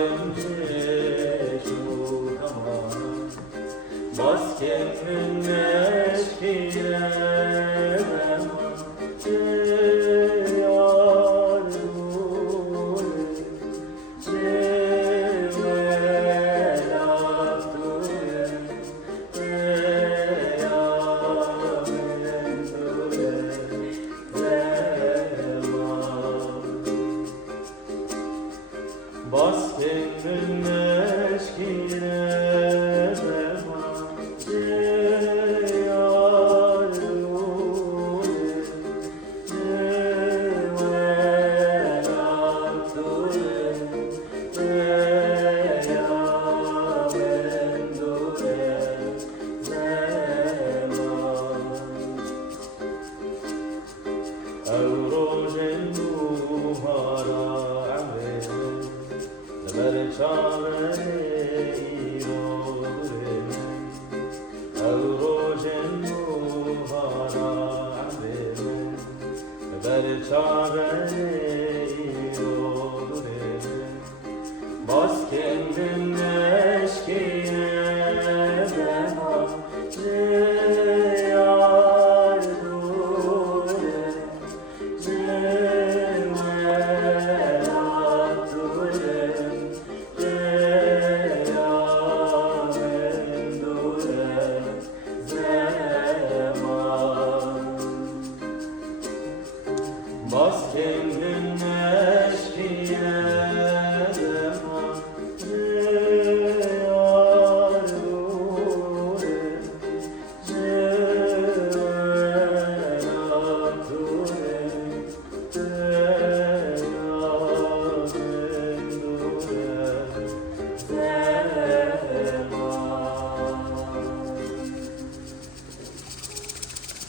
yarimce çok aman, bas kendin eşkine deman, yar dure, merak dure, yarim dure, bas kendin eşkine deman, yar dure, merak dure, yarim dure, Evrojen buhara amrine, Berçare irodine, Evrojen buhara amrine, Berçare irodine, bas kendin eşkine deman, yar dure, merak dure, yarim dure, bas kendin eşkine